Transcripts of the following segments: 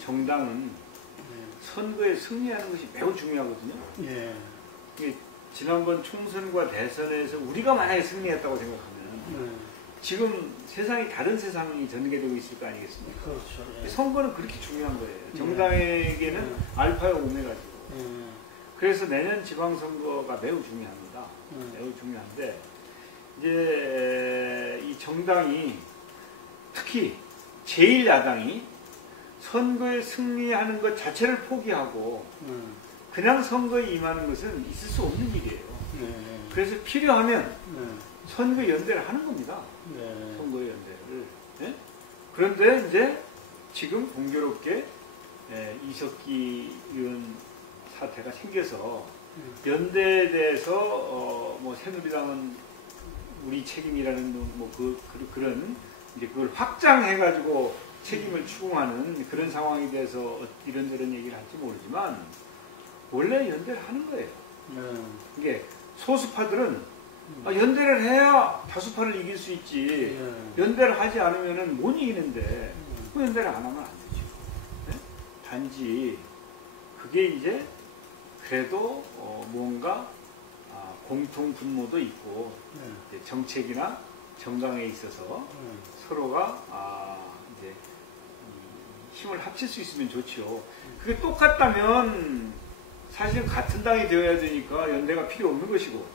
정당은 선거에 승리하는 것이 매우 중요하거든요. 예. 이게 지난번 총선과 대선에서 우리가 만약에 승리했다고 생각하면 지금 세상이 다른 세상이 전개되고 있을 거 아니겠습니까? 그렇죠. 예. 선거는 그렇게 중요한 거예요. 정당에게는 알파와 오메가죠. 그래서 내년 지방선거가 매우 중요합니다. 매우 중요한데 이제 이 정당이 특히 제1야당이 선거에 승리하는 것 자체를 포기하고 그냥 선거에 임하는 것은 있을 수 없는 일이에요. 그래서 필요하면 선거 연대를 하는 겁니다. 선거 연대를. 네? 그런데 이제 지금 공교롭게 이석기 의원 사태가 생겨서 연대에 대해서 뭐 새누리당은 우리 책임이라는 뭐 그런 이제 그걸 확장해가지고 책임을 추궁하는 그런 상황에 대해서 이런저런 얘기를 할지 모르지만 원래 연대를 하는 거예요. 이게 소수파들은 연대를 해야 다수파를 이길 수 있지. 연대를 하지 않으면은 못 이기는데 그 연대를 안 하면 안 되죠. 네? 단지 그게 이제 그래도 뭔가 공통 분모도 있고 정책이나 정강에 있어서 서로가 이제 힘을 합칠 수 있으면 좋죠. 그게 똑같다면 사실 같은 당이 되어야 되니까 연대가 필요 없는 것이고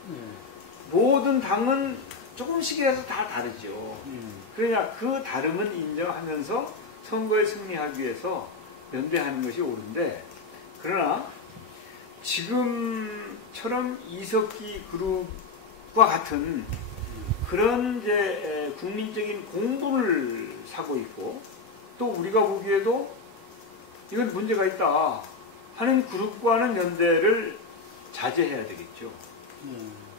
모든 당은 조금씩이라도 다 다르죠. 그러냐 그 다름은 인정하면서 선거에 승리하기 위해서 연대하는 것이 옳은데 그러나 지금처럼 이석기 그룹과 같은 그런 이제 국민적인 공분을 사고 있고 또 우리가 보기에도 이건 문제가 있다 하는 그룹과는 연대를 자제해야 되겠죠.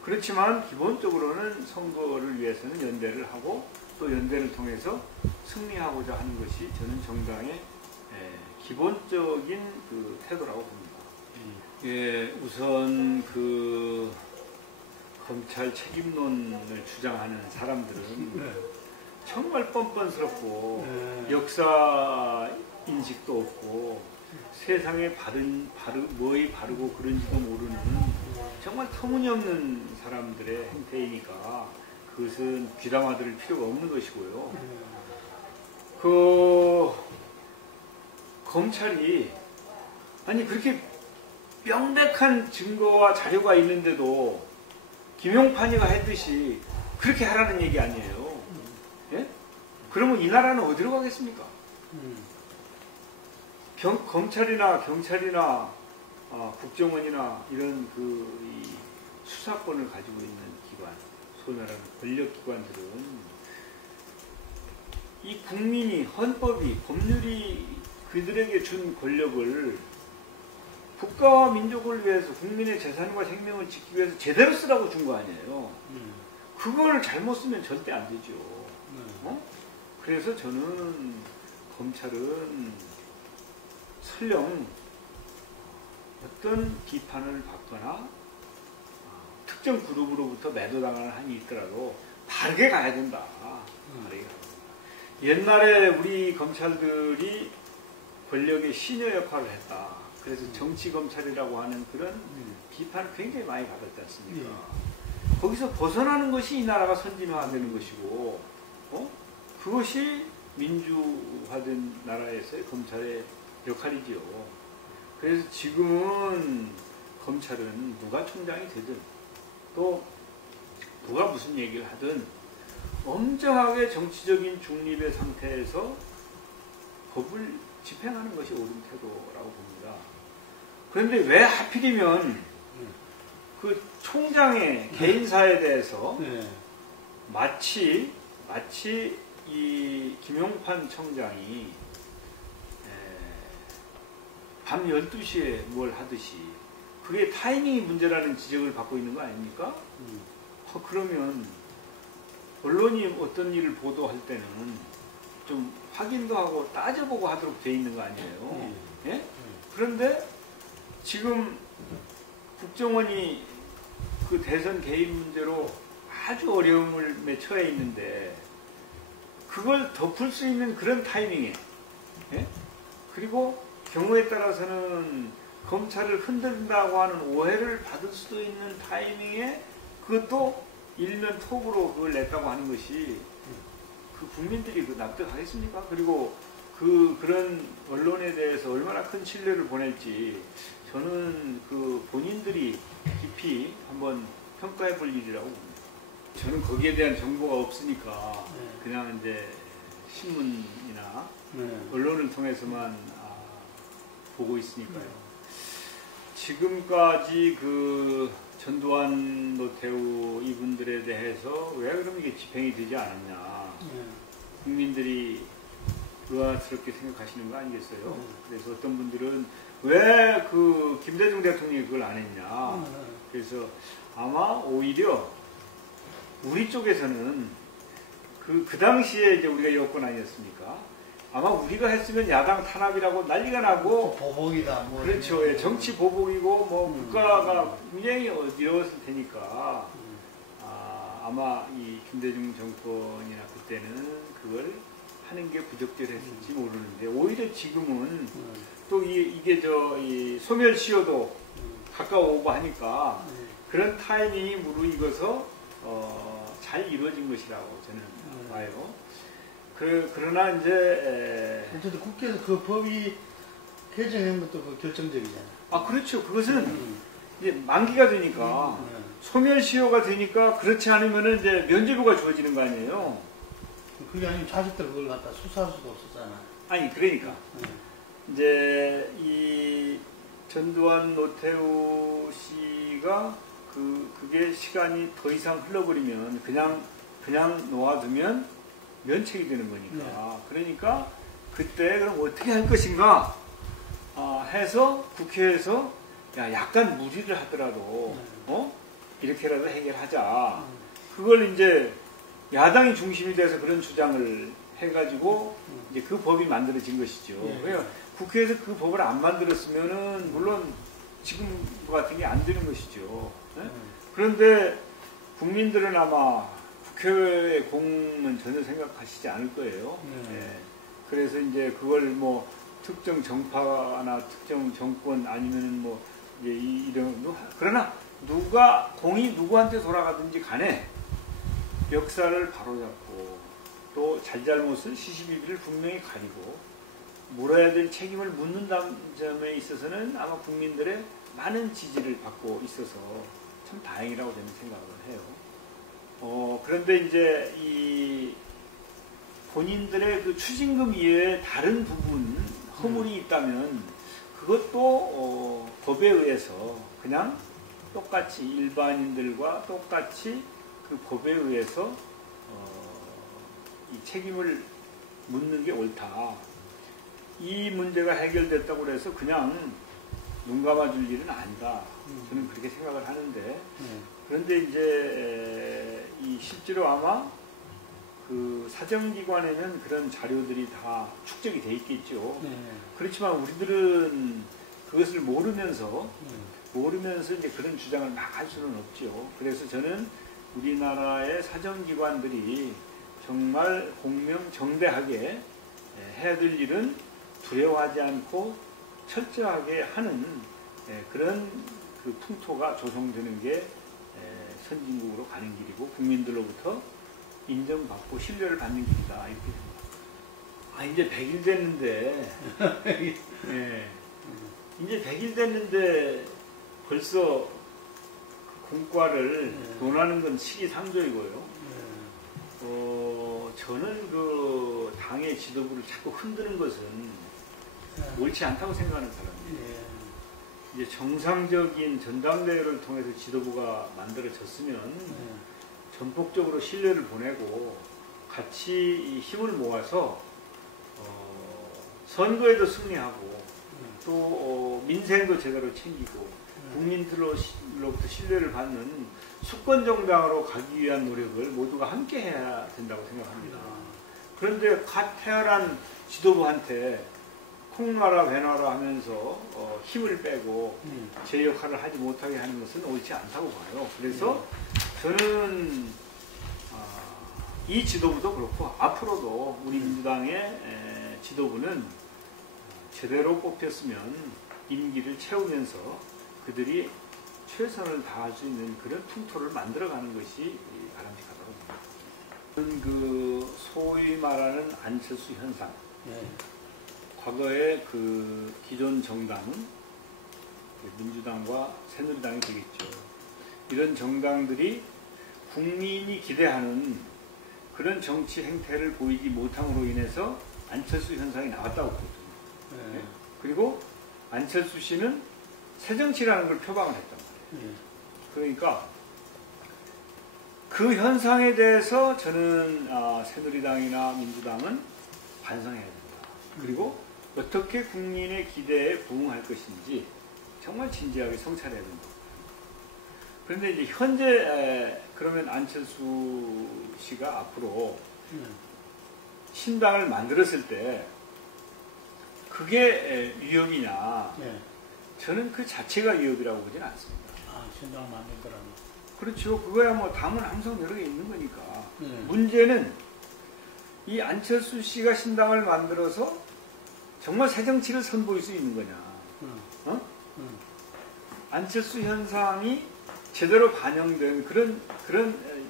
그렇지만 기본적으로는 선거를 위해서는 연대를 하고 또 연대를 통해서 승리하고자 하는 것이 저는 정당의 기본적인 그 태도라고 봅니다. 예, 우선 그 검찰 책임론을 주장하는 사람들은 정말 뻔뻔스럽고 역사 인식도 없고 세상에 뭐에 바르고 그런지도 모르는 정말 터무니없는 사람들의 행태이니까 그것은 귀담아 들을 필요가 없는 것이고요. 그 검찰이 아니 그렇게 명백한 증거와 자료가 있는데도 김용판이가 했듯이 그렇게 하라는 얘기 아니에요. 예? 그러면 이 나라는 어디로 가겠습니까? 검찰이나 경찰이나 국정원이나 이런 이 수사권을 가지고 있는 기관, 소위 말하는 권력기관들은 이 국민이 헌법이 법률이 그들에게 준 권력을 국가와 민족을 위해서 국민의 재산과 생명을 지키기 위해서 제대로 쓰라고 준 거 아니에요. 그걸 잘못 쓰면 절대 안 되죠. 그래서 저는 검찰은 설령 어떤 비판을 받거나 특정 그룹으로부터 매도당하는 한이 있더라도 바르게 가야 된다. 바르게 가야 된다. 옛날에 우리 검찰들이 권력의 시녀 역할을 했다. 그래서 정치검찰이라고 하는 그런 비판을 굉장히 많이 받았지 않습니까? 거기서 벗어나는 것이 이 나라가 선진화되는 것이고 그것이 민주화된 나라에서의 검찰의 역할이지요. 그래서 지금은 검찰은 누가 총장이 되든 또 누가 무슨 얘기를 하든 엄정하게 정치적인 중립의 상태에서 법을 집행하는 것이 옳은 태도라고 봅니다. 그런데 왜 하필이면 그 총장의 개인사에 대해서 마치 이 김용판 청장이 밤 12시에 뭘 하듯이 그게 타이밍이 문제라는 지적을 받고 있는 거 아닙니까? 그러면 언론이 어떤 일을 보도할 때는 좀 확인도 하고 따져보고 하도록 돼 있는 거 아니에요? 예? 그런데 지금 국정원이 그 대선 개입 문제로 아주 어려움을 처해 있는데 그걸 덮을 수 있는 그런 타이밍에 그리고 경우에 따라서는 검찰을 흔든다고 하는 오해를 받을 수도 있는 타이밍에 그것도 일면 톡으로 그걸 냈다고 하는 것이 그 국민들이 그 납득하겠습니까? 그리고 그런 언론에 대해서 얼마나 큰 신뢰를 보낼지 저는 그 본인들이 깊이 한번 평가해 볼 일이라고 봅니다. 저는 거기에 대한 정보가 없으니까 그냥 이제 신문이나 언론을 통해서만 보고 있으니까요. 지금까지 그 전두환, 노태우 이분들에 대해서 왜 그럼 이게 집행이 되지 않았냐. 국민들이 의아스럽게 생각하시는 거 아니겠어요? 그래서 어떤 분들은 왜 그 김대중 대통령이 그걸 안 했냐. 그래서 아마 오히려 우리 쪽에서는 그 당시에 이제 우리가 여권 아니었습니까? 아마 우리가 했으면 야당 탄압이라고 난리가 나고 보복이다. 뭐 그렇죠. 예, 정치 보복이고 뭐 국가가 굉장히 어려웠을 테니까 아마 이 김대중 정권이나 그때는 그걸 하는 게 부적절했을지 모르는데 오히려 지금은 또 이게 이 소멸시효도 가까워오고 하니까 그런 타이밍이 무르익어서 잘 이루어진 것이라고 저는 봐요. 그러나 이제 어쨌든 국회에서 그 법이 개정한 것도 그 결정적이잖아요. 그렇죠. 그것은 이제 만기가 되니까 소멸시효가 되니까 그렇지 않으면은 이제 면죄부가 주어지는 거 아니에요. 그게 아니면 자식들 그걸 갖다 수사할 수도 없었잖아. 아니 그러니까 이제 이 전두환 노태우 씨가 그게 시간이 더 이상 흘러버리면 그냥 놓아두면 면책이 되는 거니까. 그러니까 그때 그럼 어떻게 할 것인가 해서 국회에서 약간 무리를 하더라도 이렇게라도 해결하자. 그걸 이제 야당이 중심이 돼서 그런 주장을 해가지고 이제 그 법이 만들어진 것이죠. 그러니까 국회에서 그 법을 안 만들었으면은 물론 지금 같은 게 안 되는 것이죠. 그런데 국민들은 아마 국회의 공은 전혀 생각하시지 않을 거예요. 그래서 이제 그걸 뭐 특정 정파나 특정 정권 아니면은 뭐 이제 이런 그러나 공이 누구한테 돌아가든지 간에 역사를 바로잡고 또 잘잘못을 시시비비를 분명히 가리고 물어야 될 책임을 묻는다는 점에 있어서는 아마 국민들의 많은 지지를 받고 있어서 참 다행이라고 저는 생각을 해요. 그런데 이제 이 본인들의 그 추징금 이외에 다른 부분 허물이 있다면 그것도 법에 의해서 그냥 똑같이 일반인들과 똑같이 그 법에 의해서 이 책임을 묻는 게 옳다. 이 문제가 해결됐다고 해서 그냥 눈 감아줄 일은 아니다. 저는 그렇게 생각을 하는데 그런데 이제 이 실제로 아마 그 사정기관에는 그런 자료들이 다 축적이 돼 있겠죠. 그렇지만 우리들은 그것을 모르면서 이제 그런 주장을 막 할 수는 없죠. 그래서 저는 우리나라의 사정기관들이 정말 공명정대하게 해야 될 일은 두려워하지 않고 철저하게 하는 그런 그 풍토가 조성되는 게 선진국으로 가는 길이고 국민들로부터 인정받고 신뢰를 받는 길이다. 이렇게 이제 100일 됐는데 이제 100일 됐는데 벌써 공과를 논하는 건 시기상조이고요. 저는 그 당의 지도부를 자꾸 흔드는 것은 옳지 않다고 생각하는 사람이에요. 이제 정상적인 전당대회를 통해서 지도부가 만들어졌으면 전폭적으로 신뢰를 보내고 같이 힘을 모아서 선거에도 승리하고 또 민생도 제대로 챙기고 국민들로부터 신뢰를 받는 수권정당으로 가기 위한 노력을 모두가 함께 해야 된다고 생각합니다. 그런데 갓 태어난 지도부한테 콩나라 배나라 하면서 힘을 빼고 제 역할을 하지 못하게 하는 것은 옳지 않다고 봐요. 그래서 저는 이 지도부도 그렇고 앞으로도 우리 민주당의 지도부는 제대로 뽑혔으면 임기를 채우면서 그들이 최선을 다할 수 있는 그런 풍토를 만들어가는 것이 바람직하다고 봅니다. 그 소위 말하는 안철수 현상. 네. 과거에 그 기존 정당은 민주당과 새누리당이 되겠죠. 이런 정당들이 국민이 기대하는 그런 정치 행태를 보이지 못함으로 인해서 안철수 현상이 나왔다고 보거든요. 네. 그리고 안철수 씨는 새정치라는 걸 표방을 했단 말이에요. 네. 그러니까 그 현상에 대해서 저는 새누리당이나 민주당은 반성해야 된다. 그리고 어떻게 국민의 기대에 부응할 것인지 정말 진지하게 성찰해야 된다. 그런데 이제 현재 그러면 안철수 씨가 앞으로 신당을 만들었을 때 그게 위협이냐? 네. 저는 그 자체가 위협이라고 보진 않습니다. 아, 신당을 만든 거라면. 그렇죠. 그거야 뭐 당은 항상 여러 개 있는 거니까. 네. 문제는 이 안철수 씨가 신당을 만들어서 정말 새 정치를 선보일 수 있는 거냐. 어? 안철수 현상이 제대로 반영된 그런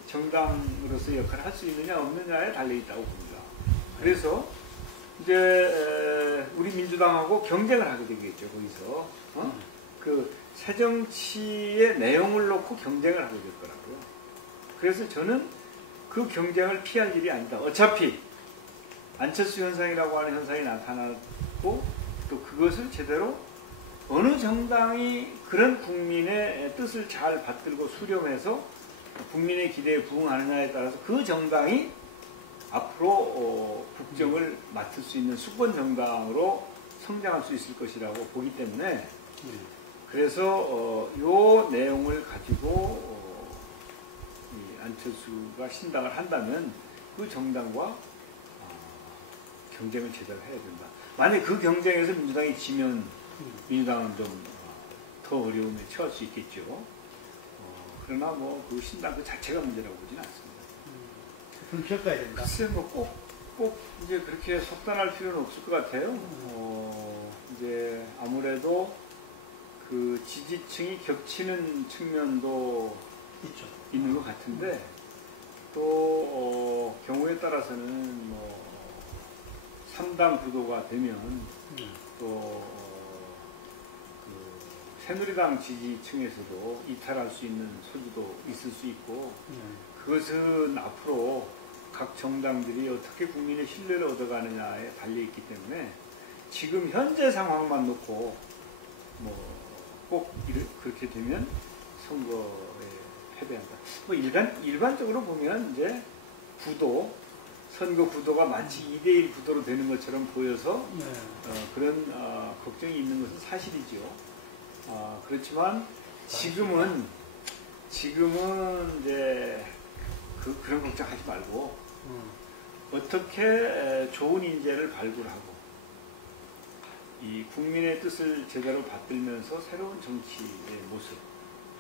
정당으로서 역할을 할 수 있느냐 없느냐에 달려있다고 봅니다. 그래서 이제 우리 민주당하고 경쟁을 하게 되겠죠. 거기서 그 새정치의 내용을 놓고 경쟁을 하게 될 거라고요. 그래서 저는 그 경쟁을 피할 일이 아니다. 어차피 안철수 현상이라고 하는 현상이 나타났고 또 그것을 제대로 어느 정당이 그런 국민의 뜻을 잘 받들고 수렴해서 국민의 기대에 부응하느냐에 따라서 그 정당이 앞으로 국정을 맡을 수 있는 수권 정당으로 성장할 수 있을 것이라고 보기 때문에 그래서 이 내용을 가지고 이 안철수가 신당을 한다면 그 정당과 경쟁을 제대로 해야 된다. 만약 그 경쟁에서 민주당이 지면 민주당은 좀 더 어려움에 처할 수 있겠죠. 그러나 뭐 그 신당 그 자체가 문제라고 보지는 않습니다. 그럼 겪어야 된다. 글쎄 뭐 꼭 이제 그렇게 속단할 필요는 없을 것 같아요. 이제 아무래도 그 지지층이 겹치는 측면도 있죠. 있는 것 같은데 또 경우에 따라서는 뭐 3당 구도가 되면 또 새누리당 지지층에서도 이탈할 수 있는 소지도 있을 수 있고 그것은 앞으로 각 정당들이 어떻게 국민의 신뢰를 얻어가느냐에 달려있기 때문에 지금 현재 상황만 놓고 뭐 꼭 그렇게 되면 선거에 패배한다. 뭐 일반적으로 보면 이제 선거 구도가 마치 2대1 구도로 되는 것처럼 보여서 그런 걱정이 있는 것은 사실이죠. 그렇지만 지금은 이제 그런 걱정하지 말고 어떻게 좋은 인재를 발굴하고 이 국민의 뜻을 제대로 받들면서 새로운 정치의 모습,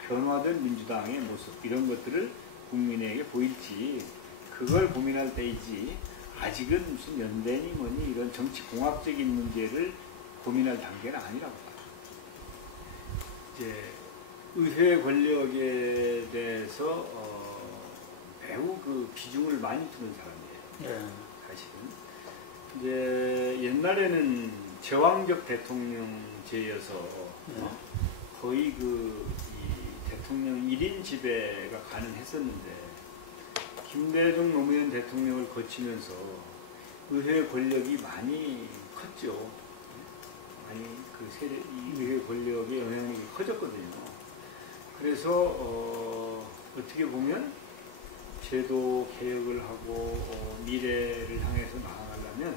변화된 민주당의 모습 이런 것들을 국민에게 보일지 그걸 고민할 때이지 아직은 무슨 연대니 뭐니 이런 정치공학적인 문제를 고민할 단계는 아니라고 봐요. 이제 의회 권력에 대해서 매우 그 비중을 많이 두는 사람이에요. 사실은 이제 옛날에는 제왕적 대통령제여서 거의 이 대통령 1인 지배가 가능했었는데 김대중 노무현 대통령을 거치면서 의회 권력이 많이 컸죠. 많이 이 의회 권력의 영향력이 커졌거든요. 그래서 어떻게 보면 제도 개혁을 하고 미래를 향해서 나아가려면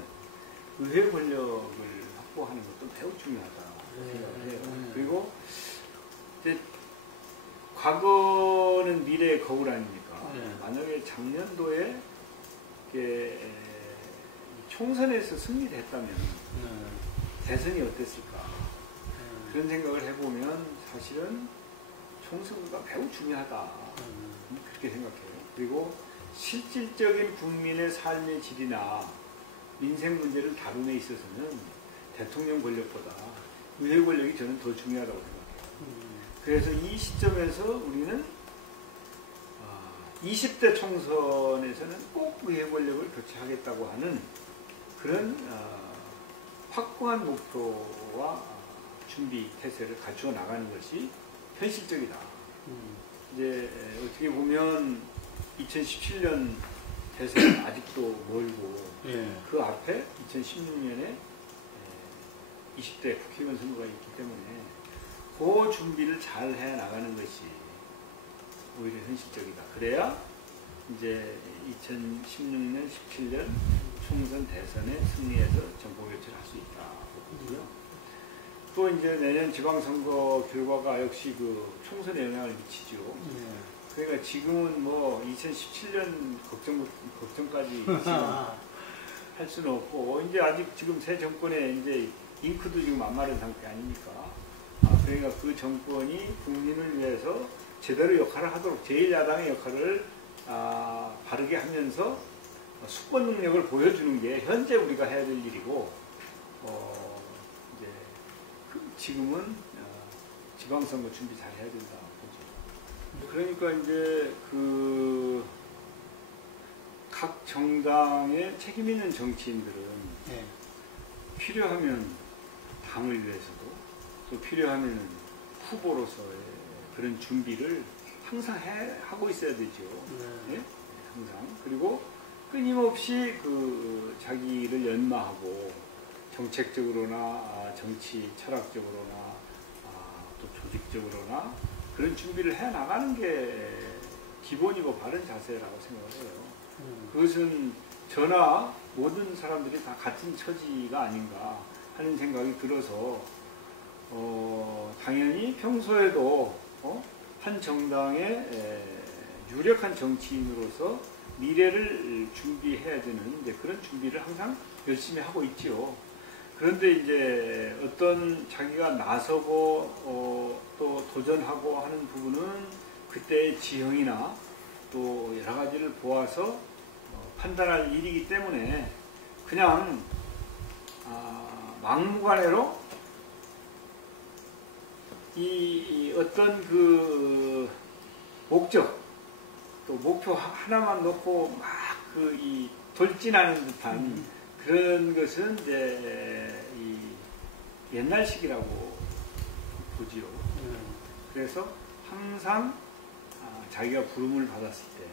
의회 권력을 확보하는 것도 매우 중요하다 생각을 해요. 그리고 이제 과거는 미래의 거울 아닙니까? 만약에 작년도에 총선에서 승리했다면 대선이 어땠을까? 그런 생각을 해보면 사실은 총선가 매우 중요하다. 그렇게 생각해요. 그리고 실질적인 국민의 삶의 질이나 민생 문제를 다룸에 있어서는 대통령 권력보다 의회 권력이 저는 더 중요하다고 생각해요. 그래서 이 시점에서 우리는 20대 총선에서는 꼭 의회 권력을 교체하겠다고 하는 그런 확고한 목표와 준비 태세를 갖추어 나가는 것이 현실적이다. 이제 어떻게 보면 2017년 대선은 아직도 멀고 그 앞에 2016년에 20대 국회의원 선거가 있기 때문에 그 준비를 잘 해 나가는 것이 오히려 현실적이다. 그래야 이제 2016년, 17년 총선 대선에 승리해서 정권 교체를 할 수 있다. 또 이제 내년 지방선거 결과가 역시 그 총선에 영향을 미치죠. 그러니까 지금은 뭐 2017년 걱정까지 지금 할 수는 없고, 이제 아직 지금 새 정권에 이제 잉크도 지금 안 마른 상태 아닙니까? 그러니까 그 정권이 국민을 위해서 제대로 역할을 하도록 제1야당의 역할을 바르게 하면서 수권 능력을 보여주는 게 현재 우리가 해야 될 일이고, 이제 지금은 지방선거 준비 잘 해야 된다 보죠. 그러니까 이제 그 각 정당의 책임 있는 정치인들은 필요하면 당을 위해서도 또 필요하면 후보로서의 그런 준비를 항상 하고 있어야 되죠. 네? 항상. 그리고 끊임없이 그 자기를 연마하고 정책적으로나 정치 철학적으로나 또 조직적으로나 그런 준비를 해 나가는 게 기본이고 바른 자세라고 생각을 해요. 그것은 저나 모든 사람들이 다 같은 처지가 아닌가 하는 생각이 들어서 당연히 평소에도 한 정당의 유력한 정치인으로서 미래를 준비해야 되는 이제 그런 준비를 항상 열심히 하고 있지요. 그런데 이제 어떤 자기가 나서고 또 도전하고 하는 부분은 그때의 지형이나 또 여러 가지를 보아서 판단할 일이기 때문에 그냥 막무가내로 이 어떤 그 목적 또 목표 하나만 놓고 막 그 이 돌진하는 듯한 그런 것은 이제 이 옛날식이라고 보지요. 그래서 항상 자기가 부름을 받았을 때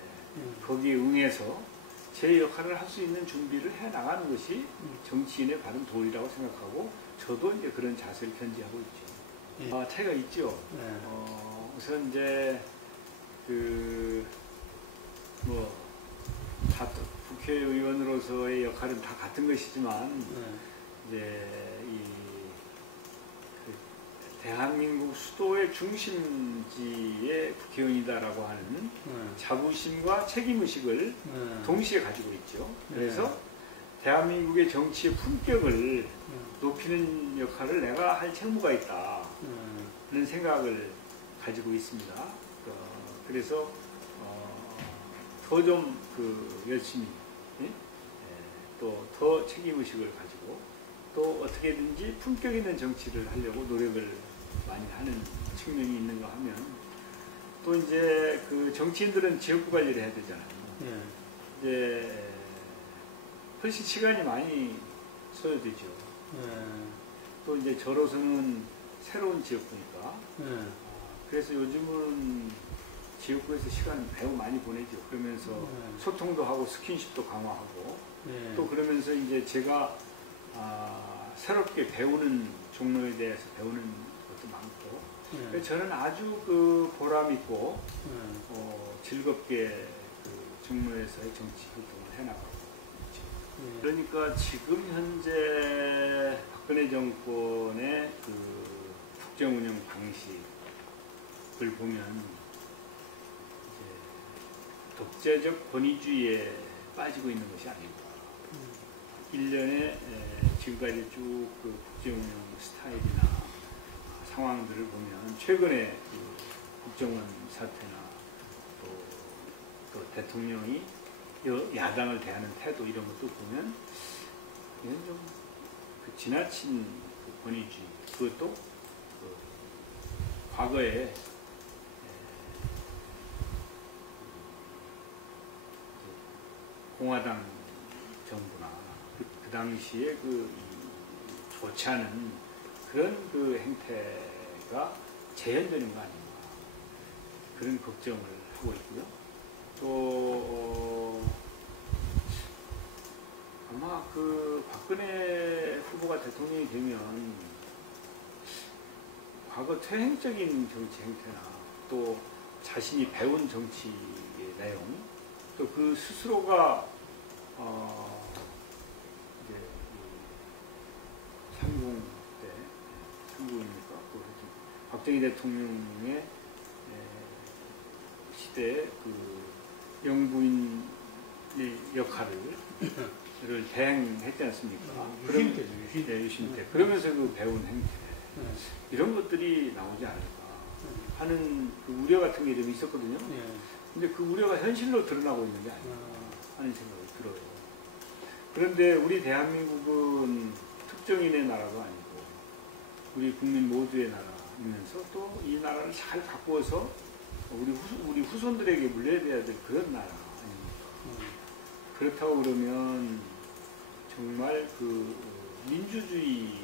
거기에 응해서 제 역할을 할 수 있는 준비를 해 나가는 것이 정치인의 바른 도리라고 생각하고 저도 이제 그런 자세를 견지하고 있죠. 차이가 있죠. 우선 이제 다 국회의원으로서의 역할은 다 같은 것이지만 이제 대한민국 수도의 중심지의 국회의원이다라고 하는 자부심과 책임의식을 동시에 가지고 있죠. 그래서 대한민국의 정치의 품격을 높이는 역할을 내가 할 책무가 있다는 생각을 가지고 있습니다. 그래서 더 좀 열심히 또 더 책임의식을 가지고 또 어떻게든지 품격 있는 정치를 하려고 노력을 많이 하는 측면이 있는가 하면 또 이제 그 정치인들은 지역구 관리를 해야 되잖아요. 이제 훨씬 시간이 많이 소요되죠. 또 이제 저로서는 새로운 지역구니까 그래서 요즘은 지역구에서 시간 매우 많이 보내죠. 그러면서 소통도 하고 스킨십도 강화하고 또 그러면서 이제 제가 새롭게 배우는 종로에 대해서 배우는 것도 많고 그래서 저는 아주 그 보람 있고 즐겁게 그 종로에서의 정치 활동을 해나가고 있죠. 그러니까 지금 현재 박근혜 정권의 그 국정 운영 방식을 보면 독재적 권위주의에 빠지고 있는 것이 아닌가. 1년에 지금까지 쭉 그 국정운영 스타일이나 상황들을 보면 최근에 그 국정원 사태나 또 대통령이 야당을 대하는 태도 이런 것도 보면 이건 좀 지나친 그 권위주의, 그것도 그 과거에 공화당 정부나 그 당시에 좋지 않은 그런 그 행태가 재현되는 거 아닌가, 그런 걱정을 하고 있고요. 또 아마 그 박근혜 후보가 대통령이 되면 과거 퇴행적인 정치 행태나 또 자신이 배운 정치의 내용, 또 그 스스로가 이제 30 때, 30입니까? 박정희 대통령의 시대에 그 영부인의 역할을 대행했지 않습니까? 유신 때죠, 유신 때. 네, 유신 때. 그러면서 그 배운 행태, 이런 것들이 나오지 않을까 하는 그 우려 같은 게 좀 있었거든요. 근데 그 우려가 현실로 드러나고 있는 게 아닌가 하는 생각이 들어요. 그런데 우리 대한민국은 특정인의 나라가 아니고 우리 국민 모두의 나라이면서 또 이 나라를 잘 바꾸어서 우리 후손들에게 물려야 될 그런 나라 아닙니까? 그렇다고 그러면 정말 그 민주주의가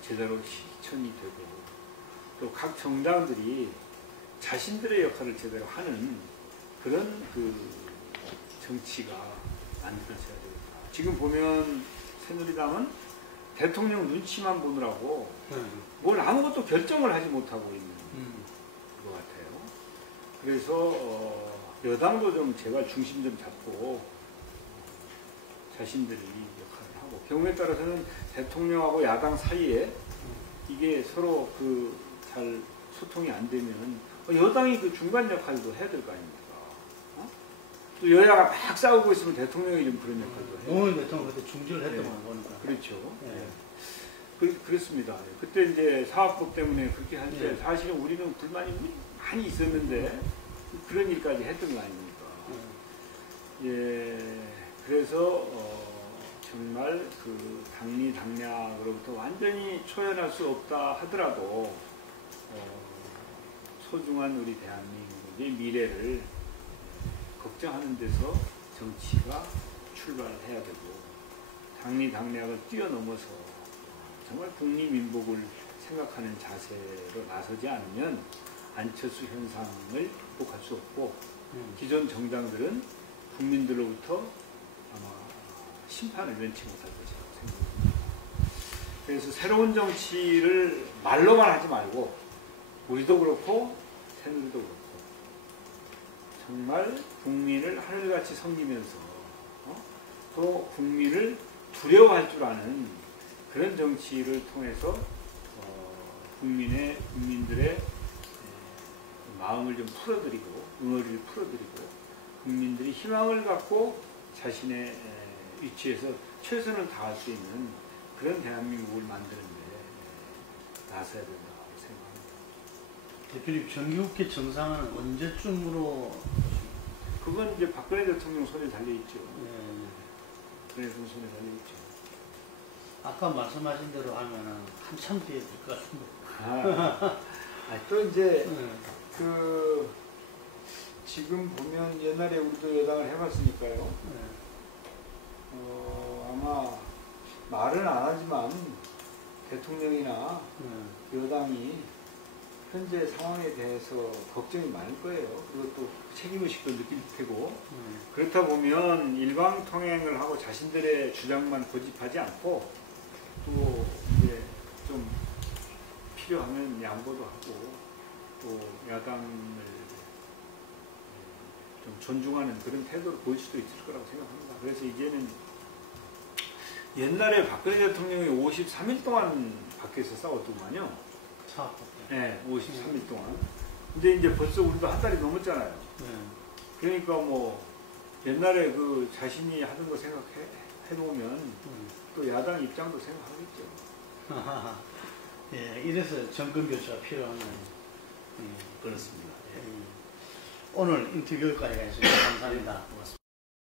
제대로 실천이 되고 또 각 정당들이 자신들의 역할을 제대로 하는 그런 그 정치가 만들어져야 되겠다. 지금 보면 새누리당은 대통령 눈치만 보느라고 뭘 아무것도 결정을 하지 못하고 있는 것 같아요. 그래서 여당도 좀 제발 중심 좀 잡고 자신들이 역할을 하고, 경우에 따라서는 대통령하고 야당 사이에 이게 서로 그 잘 소통이 안 되면 여당이 그 중간 역할도 해야 될 거 아닙니까? 또 여야가 막 싸우고 있으면 대통령이 좀 그런 역할도 해요. 노무현 대통령 그때 중지를 했던 거 보니까. 그렇죠. 그렇습니다. 그때 이제 사학법 때문에 그렇게 할 때 사실은 우리는 불만이 많이 있었는데 그런 일까지 했던 거 아닙니까? 그래서 정말 그 당리당략으로부터 완전히 초연할 수 없다 하더라도 소중한 우리 대한민국의 미래를 걱정하는 데서 정치가 출발해야 되고, 당리당략을 뛰어넘어서 정말 국리민복을 생각하는 자세로 나서지 않으면 안철수 현상을 극복할 수 없고, 기존 정당들은 국민들로부터 아마 심판을 면치 못할 것이라고 생각합니다. 그래서 새로운 정치를 말로만 하지 말고, 우리도 그렇고 새누리도 그렇고 정말 국민을 하늘같이 섬기면서 또 국민을 두려워할 줄 아는 그런 정치를 통해서 국민들의 마음을 좀 풀어드리고, 응어리를 풀어드리고, 국민들이 희망을 갖고 자신의 위치에서 최선을 다할 수 있는 그런 대한민국을 만드는 데 나서야 된다고 생각합니다. 대표님, 정기국회 정상화는 언제쯤으로? 그건 이제 박근혜 대통령 손에 달려있죠. 박근혜 대통령 손에 달려있죠. 아까 말씀하신 대로 하면은 한참 뒤에 될 것 같습니다. 또 이제 지금 보면 옛날에 우리도 여당을 해봤으니까요. 아마 말은 안 하지만 대통령이나 여당이 현재 상황에 대해서 걱정이 많을 거예요. 그리고 또 책임의식도 느낄 테고, 그렇다 보면 일방통행을 하고 자신들의 주장만 고집하지 않고, 또 이제 좀 필요하면 양보도 하고, 또 야당을 좀 존중하는 그런 태도를 보일 수도 있을 거라고 생각합니다. 그래서 이제는 옛날에 박근혜 대통령이 53일 동안 밖에서 싸웠더구만요. 네, 53일 동안. 근데 이제 벌써 우리도 한 달이 넘었잖아요. 그러니까 뭐 옛날에 그 자신이 하던 거 생각해보면 또 야당 입장도 생각하겠죠. 이래서 정권 교체가 필요한 거예요. 그렇습니다. 오늘 인터뷰 여기까지 하겠습니다. 감사합니다. 고맙습니다.